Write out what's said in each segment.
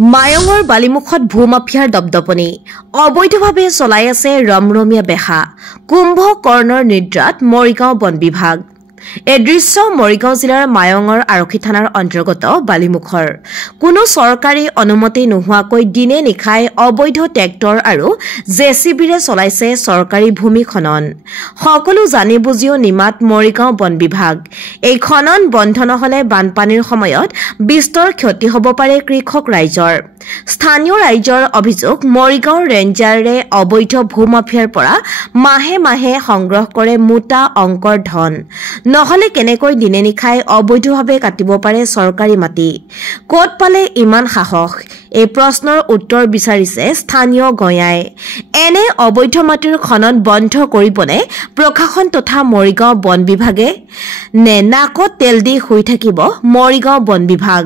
মায়ঙৰ বালিমুখত ভূমাফিয়াৰ দপদপনি অবৈধভাৱে চলাই আছে ৰমৰমীয়া বেহা কুম্ভ কৰ্ণৰ নিদ্ৰাত মৰিগাঁও বন বিভাগ এই দৃশ্য মৰিগাঁও জিলাৰ মায়ঙৰ আৰক্ষী থানাৰ অন্তৰ্গত বালিমুখৰ কোনো চৰকাৰী অনুমতি নোহোৱাকৈ দিনে নিখাই অবৈধ ট্ৰেক্টৰ আৰু জেচিবিৰে চলাইছে চৰকাৰী ভূমি খনন সকলো জানি বুজিও নিমাত মৰিগাঁও বন বিভাগ এই খনন বন্ধ নহলে বানপানীৰ সময়ত বিস্তৰ ক্ষতি হ'ব পাৰে কৃষক ৰাইজৰ স্থানীয় ৰাইজৰ অভিযোগ মৰিগাঁও ৰেঞ্জাৰে অবৈধ ভূমাফিয়াৰ পৰা মাহে মাহে সংগ্ৰহ কৰে মোটা অংকৰ ধন নহলে কেনেকৈ দিনে নিখাই অবৈধভাৱে কাটিব পাৰে চৰকাৰী মাটি কোট পালে ইমান সাহস এই প্ৰশ্নৰ উত্তৰ বিচাৰিছে স্থানীয় গয়াই এনে অবৈধ মাটিৰ খনন বন্ধ কৰিবনে প্ৰশাসন তথা মৰিগাঁও বন বিভাগে নে নাকত তেল দি হৈ থাকিব মৰিগাঁও বন বিভাগ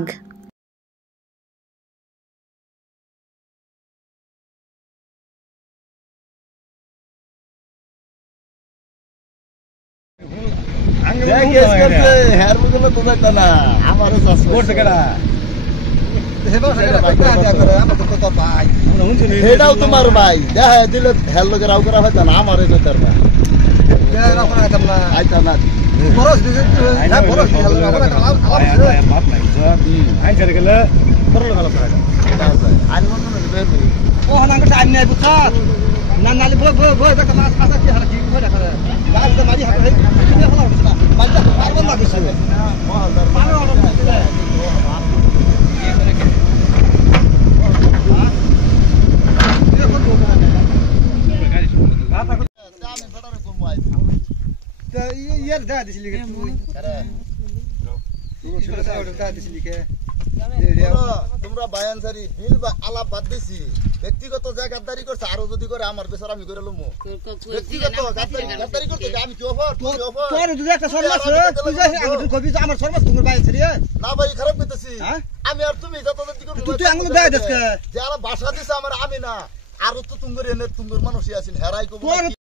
তোমার ভাই দেখা দিলে হেল লোকের আউ করা হয়তো না আমার তোমরা বায়ানসারি বিল বা আলাপ বাদ দিছি ব্যক্তিগত যা গাদ্দারি করছে আরো যদি করে আমার বেচার আমি করে লমু ব্যক্তিগত গাদ্দারি করতে আমি কি অফার তোর দুই একটা শর্মা তুই যা আগে কবি আমার শর্মা তোমার বায়ানসারি না ভাই খারাপ করতেছি আমি আর তুমি যত তুই আঙুল দেয় দেখ যে আলা ভাষা দিছে আমার আমি না আর তো তুঙ্গের এনে তুঙ্গের মানুষই আছেন হেরাই কবি